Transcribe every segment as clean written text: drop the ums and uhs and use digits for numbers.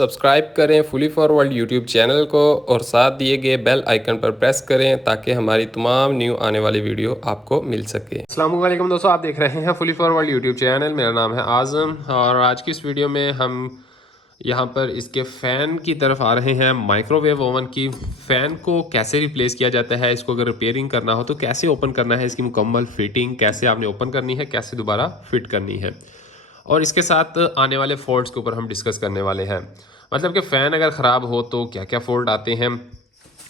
Subscribe करें fully forward YouTube channel को और साथ दिए गए बेल आइकन पर प्रेस करें ताकि हमारी तमाम न्यू आने वाली वीडियो आपको मिल सके। अस्सलाम वालेकुम दोस्तों, आप देख रहे हैं फुली फॉरवर्ड यूट्यूब चैनल। मेरा नाम है आज़म और आज की इस वीडियो में हम यहाँ पर इसके फ़ैन की तरफ आ रहे हैं। माइक्रोवेव ओवन की फ़ैन को कैसे रिप्लेस किया जाता है, इसको अगर रिपेयरिंग करना हो तो कैसे ओपन करना है, इसकी मुकम्मल फिटिंग कैसे आपने ओपन करनी है, कैसे दोबारा फिट करनी है, और इसके साथ आने वाले फॉल्ट्स के ऊपर हम डिस्कस करने वाले हैं। मतलब कि फ़ैन अगर ख़राब हो तो क्या क्या फ़ॉल्ट आते हैं,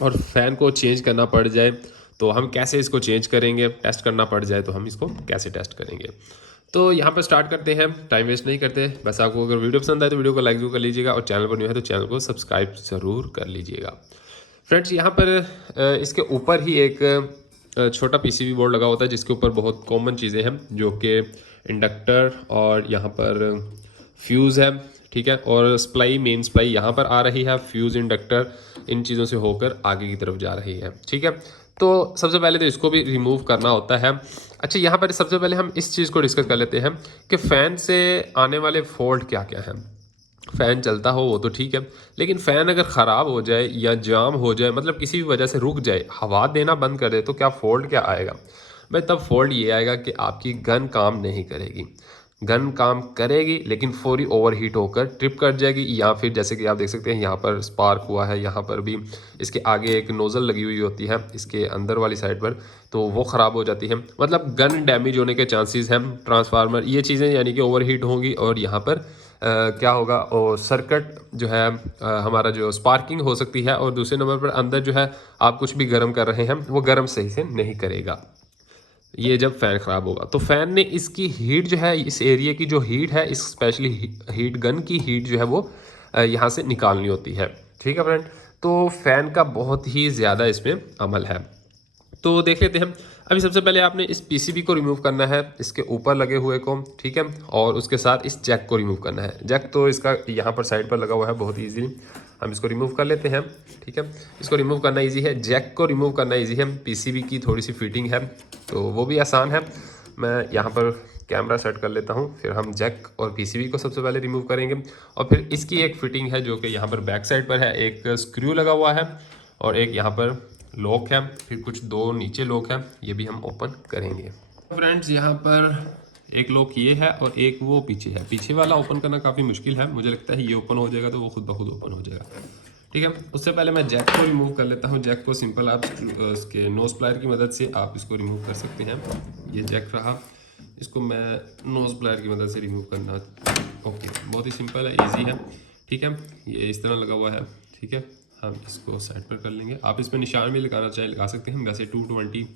और फ़ैन को चेंज करना पड़ जाए तो हम कैसे इसको चेंज करेंगे, टेस्ट करना पड़ जाए तो हम इसको कैसे टेस्ट करेंगे। तो यहाँ पर स्टार्ट करते हैं, टाइम वेस्ट नहीं करते। बस आपको अगर वीडियो पसंद आए तो वीडियो को लाइक जरूर कर लीजिएगा और चैनल पर न्यू है तो चैनल को सब्सक्राइब ज़रूर कर लीजिएगा। फ्रेंड्स, यहाँ पर इसके ऊपर ही एक छोटा पीसीबी बोर्ड लगा होता है जिसके ऊपर बहुत कॉमन चीज़ें हैं जो कि इंडक्टर और यहाँ पर फ्यूज़ है, ठीक है, और सप्लाई, मेन सप्लाई यहाँ पर आ रही है, फ्यूज़ इंडक्टर इन चीज़ों से होकर आगे की तरफ जा रही है, ठीक है। तो सबसे पहले तो इसको भी रिमूव करना होता है। अच्छा, यहाँ पर सबसे पहले हम इस चीज़ को डिस्कस कर लेते हैं कि फ़ैन से आने वाले फॉल्ट क्या क्या हैं। फ़ैन चलता हो वो तो ठीक है, लेकिन फ़ैन अगर ख़राब हो जाए या जाम हो जाए, मतलब किसी भी वजह से रुक जाए, हवा देना बंद कर दे, तो क्या फ़ॉल्ट क्या आएगा भाई? तब फ़ॉल्ट ये आएगा कि आपकी गन काम नहीं करेगी। गन काम करेगी लेकिन फौरी ओवरहीट होकर ट्रिप कर जाएगी, या फिर जैसे कि आप देख सकते हैं यहाँ पर स्पार्क हुआ है, यहाँ पर भी इसके आगे एक नोज़ल लगी हुई होती है इसके अंदर वाली साइड पर, तो वो ख़राब हो जाती है। मतलब गन डैमेज होने के चांसेस हैं, ट्रांसफार्मर, ये चीज़ें यानी कि ओवरहीट होंगी, और यहाँ पर क्या होगा, और सर्किट जो है हमारा जो स्पार्किंग हो सकती है, और दूसरे नंबर पर अंदर जो है आप कुछ भी गर्म कर रहे हैं वो गर्म सही से नहीं करेगा, ये जब फ़ैन ख़राब होगा। तो फ़ैन ने इसकी हीट जो है, इस एरिया की जो हीट है, इस स्पेशली हीट गन की हीट जो है वो यहाँ से निकालनी होती है, ठीक है फ्रेंड। तो फ़ैन का बहुत ही ज़्यादा इसमें अमल है। तो देख लेते हैं। अभी सबसे पहले आपने इस पीसीबी को रिमूव करना है, इसके ऊपर लगे हुए को, ठीक है, और उसके साथ इस जैक को रिमूव करना है। जैक तो इसका यहाँ पर साइड पर लगा हुआ है, बहुत ईजी, हम इसको रिमूव कर लेते हैं, ठीक है। इसको रिमूव करना इजी है, जैक को रिमूव करना इजी है, पीसीबी की थोड़ी सी फिटिंग है तो वो भी आसान है। मैं यहाँ पर कैमरा सेट कर लेता हूँ, फिर हम जैक और पीसीबी को सबसे पहले रिमूव करेंगे, और फिर इसकी एक फिटिंग है जो कि यहाँ पर बैक साइड पर है, एक स्क्रू लगा हुआ है और एक यहाँ पर लॉक है, फिर कुछ दो नीचे लॉक है, ये भी हम ओपन करेंगे। फ्रेंड्स, यहाँ पर एक लॉक ये है और एक वो पीछे है। पीछे वाला ओपन करना काफ़ी मुश्किल है, मुझे लगता है ये ओपन हो जाएगा तो वो खुद ब खुद ओपन हो जाएगा, ठीक है। उससे पहले मैं जैक को रिमूव कर लेता हूँ। जैक को सिंपल आप इसके नोज प्लायर की मदद से आप इसको रिमूव कर सकते हैं। ये जैक रहा, इसको मैं नोज प्लायर की मदद से रिमूव करना, ओके, बहुत ही सिंपल है, ईजी है, ठीक है। ये इस तरह लगा हुआ है, ठीक है, हम इसको साइड पर कर लेंगे। आप इसमें निशान भी लगाना चाहे लगा सकते हैं, वैसे 220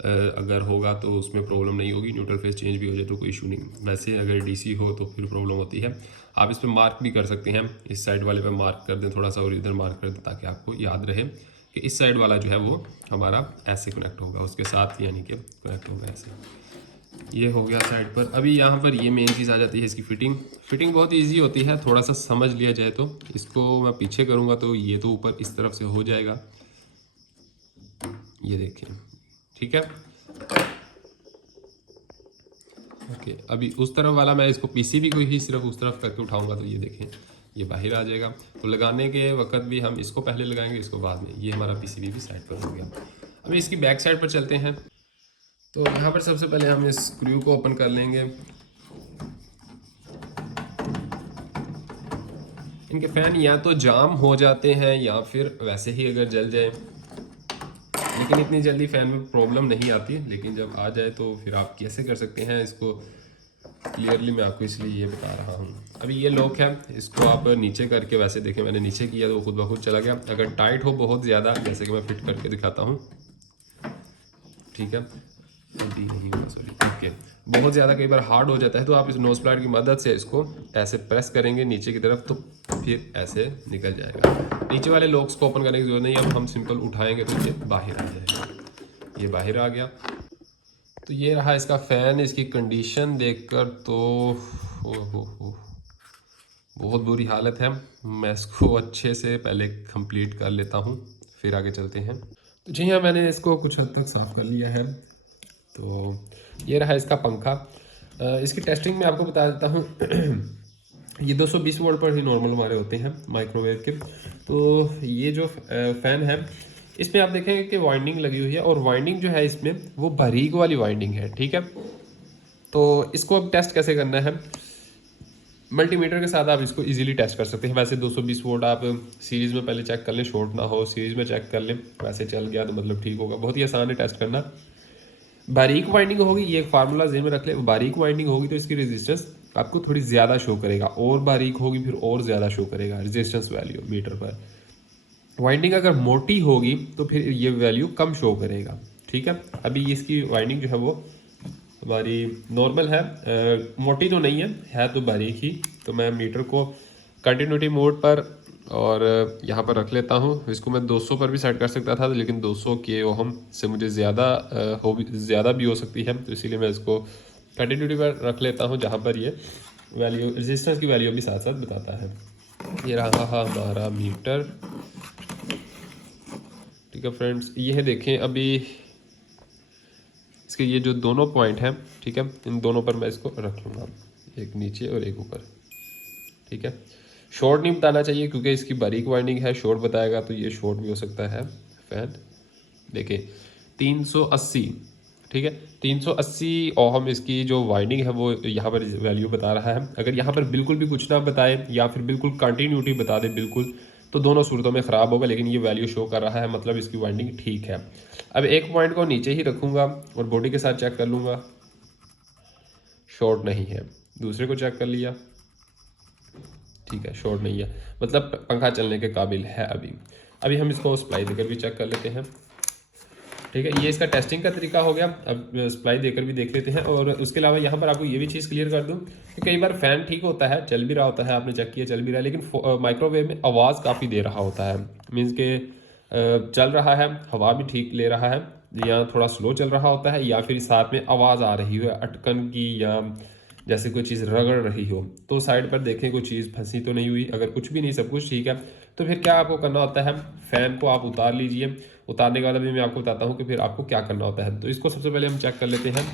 अगर होगा तो उसमें प्रॉब्लम नहीं होगी, न्यूट्रल फेस चेंज भी हो जाए तो कोई इशू नहीं। वैसे अगर डीसी हो तो फिर प्रॉब्लम होती है। आप इस पर मार्क भी कर सकते हैं, इस साइड वाले पे मार्क कर दें थोड़ा सा और इधर मार्क कर दें, ताकि आपको याद रहे कि इस साइड वाला जो है वो हमारा ऐसे कनेक्ट होगा उसके साथ, यानी कि कनेक्ट होगा ऐसे। ये हो गया साइड पर। अभी यहाँ पर ये मेन चीज़ आ जाती है इसकी फिटिंग। फिटिंग बहुत इजी होती है, थोड़ा सा समझ लिया जाए तो। इसको मैं पीछे करूँगा तो ये तो ऊपर इस तरफ से हो जाएगा, ये देखें, ठीक है, ओके। अभी उस तरफ वाला मैं इसको पीसीबी को ही सिर्फ उस तरफ करके उठाऊंगा तो ये देखें ये बाहर आ जाएगा। तो लगाने के वक्त भी हम इसको पहले लगाएंगे, इसको बाद में। ये हमारा पीसीबी भी साइड पर हो गया। अभी इसकी बैक साइड पर चलते हैं। तो यहाँ पर सबसे पहले हम इस स्क्रू को ओपन कर लेंगे। इनके फ़ैन या तो जाम हो जाते हैं या फिर वैसे ही अगर जल जाए, लेकिन इतनी जल्दी फ़ैन में प्रॉब्लम नहीं आती, लेकिन जब आ जाए तो फिर आप कैसे कर सकते हैं इसको, क्लियरली मैं आपको इसलिए ये बता रहा हूँ। अभी ये लॉक है, इसको आप नीचे करके, वैसे देखें मैंने नीचे किया तो वो खुद ब खुद चला गया। अगर टाइट हो बहुत ज़्यादा, जैसे कि मैं फिट करके दिखाता हूँ, ठीक है, अभी नहीं होगा, सॉरी, ठीक है, बहुत ज़्यादा कई बार हार्ड हो जाता है तो आप इस नोज प्लायर की मदद से इसको ऐसे प्रेस करेंगे नीचे की तरफ तो फिर ऐसे निकल जाएगा। नीचे वाले लॉक्स को ओपन करने की जरूरत नहीं, अब हम सिंपल उठाएंगे तो ये बाहर आ जाएगा। ये बाहर आ गया। तो ये रहा इसका फ़ैन। इसकी कंडीशन देखकर तो हो बहुत बुरी हालत है। मैं इसको अच्छे से पहले कंप्लीट कर लेता हूँ, फिर आगे चलते हैं। तो जी हाँ, मैंने इसको कुछ हद तक साफ़ कर लिया है। तो ये रहा इसका पंखा। इसकी टेस्टिंग में आपको बता देता हूँ। ये 220 वोल्ट पर ही नॉर्मल हमारे होते हैं माइक्रोवेव के। तो ये जो फ़ैन है इसमें आप देखेंगे कि वाइंडिंग लगी हुई है, और वाइंडिंग जो है इसमें वो बारीक वाली वाइंडिंग है, ठीक है। तो इसको अब टेस्ट कैसे करना है, मल्टीमीटर के साथ आप इसको इजीली टेस्ट कर सकते हैं। वैसे 220 वोल्ट आप सीरीज़ में पहले चेक कर लें, शॉर्ट ना हो, सीरीज़ में चेक कर लें, वैसे चल गया तो मतलब ठीक होगा। बहुत ही आसान है टेस्ट करना। बारीक वाइंडिंग होगी, ये एक फार्मूला जेन में रख ले, बारीक वाइंडिंग होगी तो इसकी रेजिस्टेंस आपको थोड़ी ज़्यादा शो करेगा, और बारीक होगी फिर और ज़्यादा शो करेगा रेजिस्टेंस वैल्यू मीटर पर। वाइंडिंग अगर मोटी होगी तो फिर ये वैल्यू कम शो करेगा, ठीक है। अभी इसकी वाइंडिंग जो है वो हमारी नॉर्मल है, मोटी तो नहीं है तो बारीक ही। तो मैं मीटर को कंटिन्यूटी मोड पर और यहाँ पर रख लेता हूँ। इसको मैं 200 पर भी सेट कर सकता था, लेकिन 200 के ओहम से मुझे ज़्यादा भी हो सकती है, तो इसीलिए मैं इसको कंटिन्यूटी पर रख लेता हूँ, जहाँ पर ये वैल्यू रेजिस्टेंस की वैल्यू भी साथ साथ बताता है। ये रहा हमारा मीटर, ठीक है फ्रेंड्स। ये है, देखें अभी इसके ये जो दोनों पॉइंट हैं, ठीक है, इन दोनों पर मैं इसको रख लूँगा, एक नीचे और एक ऊपर, ठीक है। शॉर्ट नहीं बताना चाहिए क्योंकि इसकी बारीक वाइंडिंग है, शॉर्ट बताएगा तो ये शॉर्ट भी हो सकता है फैन। देखिए 380, ठीक है, 380 ओहम इसकी जो वाइंडिंग है वो यहाँ पर वैल्यू बता रहा है। अगर यहाँ पर बिल्कुल भी कुछ ना बताए या फिर बिल्कुल कंटिन्यूटी बता दे बिल्कुल, तो दोनों सूरतों में ख़राब होगा, लेकिन ये वैल्यू शो कर रहा है, मतलब इसकी वाइंडिंग ठीक है। अब एक पॉइंट को नीचे ही रखूँगा और बॉडी के साथ चेक कर लूँगा, शॉर्ट नहीं है। दूसरे को चेक कर लिया, ठीक है, शॉर्ट नहीं है, मतलब पंखा चलने के काबिल है। अभी हम इसको सप्लाई देकर भी चेक कर लेते हैं, ठीक है। ये इसका टेस्टिंग का तरीका हो गया। अब सप्लाई देकर भी देख लेते हैं। और उसके अलावा यहाँ पर आपको ये भी चीज़ क्लियर कर दूँ कि कई बार फ़ैन ठीक होता है, चल भी रहा होता है, आपने चेक किया चल भी रहा है, लेकिन माइक्रोवेव में आवाज़ काफ़ी दे रहा होता है। मीन्स के चल रहा है, हवा भी ठीक ले रहा है, या थोड़ा स्लो चल रहा होता है, या फिर साथ में आवाज़ आ रही हो अटकन की, या जैसे कोई चीज़ रगड़ रही हो। तो साइड पर देखें कोई चीज़ फंसी तो नहीं हुई। अगर कुछ भी नहीं, सब कुछ ठीक है, तो फिर क्या आपको करना होता है, फ़ैन को आप उतार लीजिए। उतारने के बाद अभी मैं आपको बताता हूँ कि फिर आपको क्या करना होता है। तो इसको सबसे पहले हम चेक कर लेते हैं,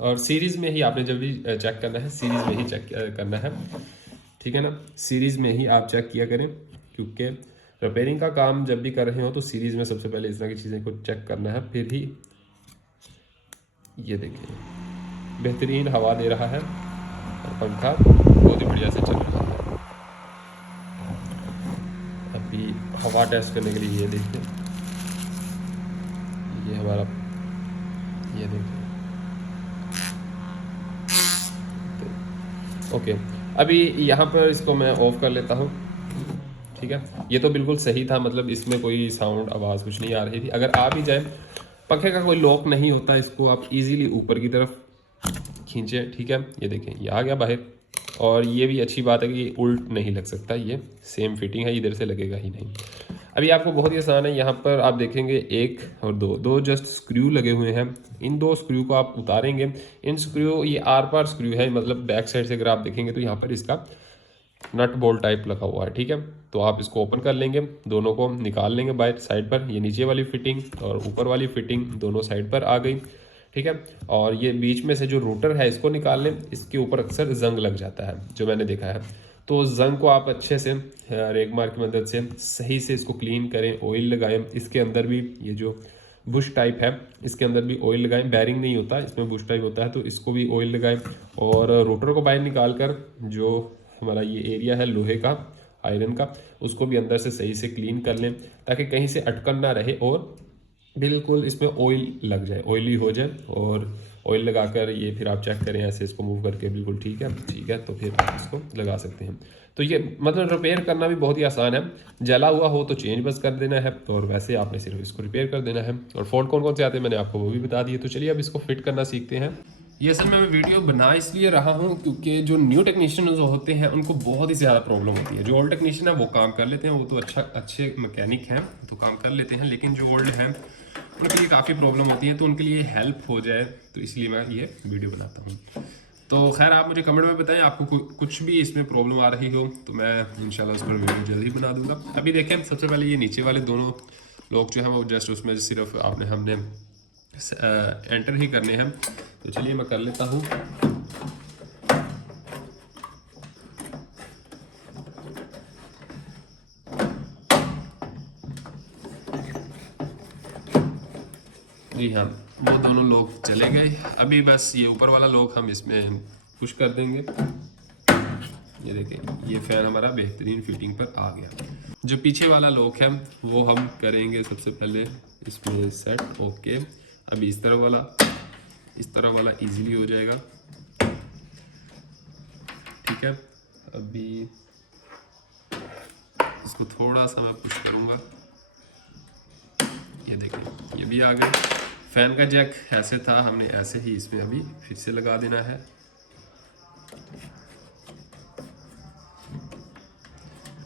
और सीरीज़ में ही आपने जब भी चेक करना है, सीरीज़ में ही चेक करना है, ठीक है ना। सीरीज़ में ही आप चेक किया करें, क्योंकि रिपेयरिंग का काम जब भी कर रहे हो तो सीरीज़ में सबसे पहले इस तरह की चीज़ें को चेक करना है, फिर ही। ये देखिए बेहतरीन हवा दे रहा है और पंखा बहुत ही बढ़िया से चल रहा है। अभी हवा टेस्ट करने के लिए ये देखिए, ये हमारा, ये देखिए, ओके। अभी यहाँ पर इसको मैं ऑफ कर लेता हूँ, ठीक है। ये तो बिल्कुल सही था, मतलब इसमें कोई साउंड आवाज़ कुछ नहीं आ रही थी। अगर आ भी जाए, पंखे का कोई लॉक नहीं होता, इसको आप इजीली ऊपर की तरफ खींचें, ठीक है। ये देखें ये आ गया बाहर, और ये भी अच्छी बात है कि उल्ट नहीं लग सकता, ये सेम फिटिंग है, इधर से लगेगा ही नहीं। अभी आपको बहुत ही आसान है, यहाँ पर आप देखेंगे एक और दो जस्ट स्क्रू लगे हुए हैं। इन दो स्क्रू को आप उतारेंगे। इन स्क्रू, ये आर पार स्क्रू है, मतलब बैक साइड से अगर आप देखेंगे तो यहाँ पर इसका नट बोल्ट टाइप लगा हुआ है, ठीक है। तो आप इसको ओपन कर लेंगे, दोनों को निकाल लेंगे बाहर साइड पर। ये नीचे वाली फिटिंग और ऊपर वाली फिटिंग दोनों साइड पर आ गई, ठीक है। और ये बीच में से जो रूटर है इसको निकाल लें। इसके ऊपर अक्सर जंग लग जाता है, जो मैंने देखा है। तो जंग को आप अच्छे से रेगमार की मदद से सही से इसको क्लीन करें, ऑयल लगाएं। इसके अंदर भी ये जो बुश टाइप है, इसके अंदर भी ऑयल लगाएं। बैरिंग नहीं होता इसमें, बुश टाइप होता है, तो इसको भी ऑयल लगाएं। और रोटर को बाहर निकाल कर जो हमारा ये एरिया है लोहे का, आयरन का, उसको भी अंदर से सही से क्लीन कर लें, ताकि कहीं से अटकन ना रहे और बिल्कुल इसमें ऑयल लग जाए, ऑयली हो जाए। और ऑयल लगाकर ये फिर आप चेक करें ऐसे, इसको मूव करके, बिल्कुल ठीक है, ठीक है, तो फिर आप इसको लगा सकते हैं। तो ये मतलब रिपेयर करना भी बहुत ही आसान है। जला हुआ हो तो चेंज बस कर देना है, और वैसे आपने सिर्फ इसको रिपेयर कर देना है। और फॉल्ट कौन कौन से आते हैं मैंने आपको वो भी बता दिए। तो चलिए अब इसको फिट करना सीखते हैं। ये असल में मैं वीडियो बना इसलिए रहा हूँ क्योंकि जो न्यू टेक्नीशियन जो होते हैं उनको बहुत ही ज़्यादा प्रॉब्लम होती है। जो ओल्ड टेक्नीशियन है वो काम कर लेते हैं, वो तो अच्छे मैकेनिक हैं तो काम कर लेते हैं, लेकिन जो ओल्ड हैं उनके लिए काफ़ी प्रॉब्लम होती है। तो उनके लिए हेल्प हो जाए, तो इसलिए मैं ये वीडियो बनाता हूँ। तो खैर आप मुझे कमेंट में बताएं आपको कुछ भी इसमें प्रॉब्लम आ रही हो, तो मैं इंशाल्लाह उस पर वीडियो जल्द ही बना दूंगा। अभी देखें सबसे पहले ये नीचे वाले दोनों लोग जो हैं वो जस्ट उसमें सिर्फ हमने एंटर ही करने हैं। तो चलिए मैं कर लेता हूँ। जी हाँ, वो दोनों लॉक चले गए। अभी बस ये ऊपर वाला लॉक हम इसमें पुश कर देंगे। ये देखें, ये फ़ैन हमारा बेहतरीन फिटिंग पर आ गया। जो पीछे वाला लॉक है वो हम करेंगे सबसे पहले इसमें सेट। ओके, अभी इस तरह वाला इजीली हो जाएगा। ठीक है, अभी इसको थोड़ा सा मैं पुश करूँगा। ये देखें, ये भी आ गए। फ़ैन का जैक ऐसे था, हमने ऐसे ही इसमें अभी फिर से लगा देना है।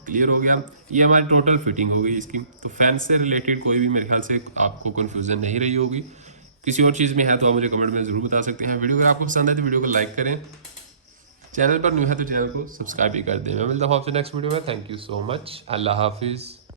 क्लियर हो गया। ये हमारी टोटल फिटिंग हो गई इसकी। तो फैन से रिलेटेड कोई भी मेरे ख्याल से आपको कन्फ्यूज़न नहीं रही होगी। किसी और चीज़ में है तो आप मुझे कमेंट में ज़रूर बता सकते हैं। वीडियो अगर आपको पसंद है तो वीडियो को लाइक करें, चैनल पर न्यू है तो चैनल को सब्सक्राइब भी कर दें। मैं मिलता हूँ आपसे नेक्स्ट वीडियो में। Thank you so much. अल्लाह हाफिज़।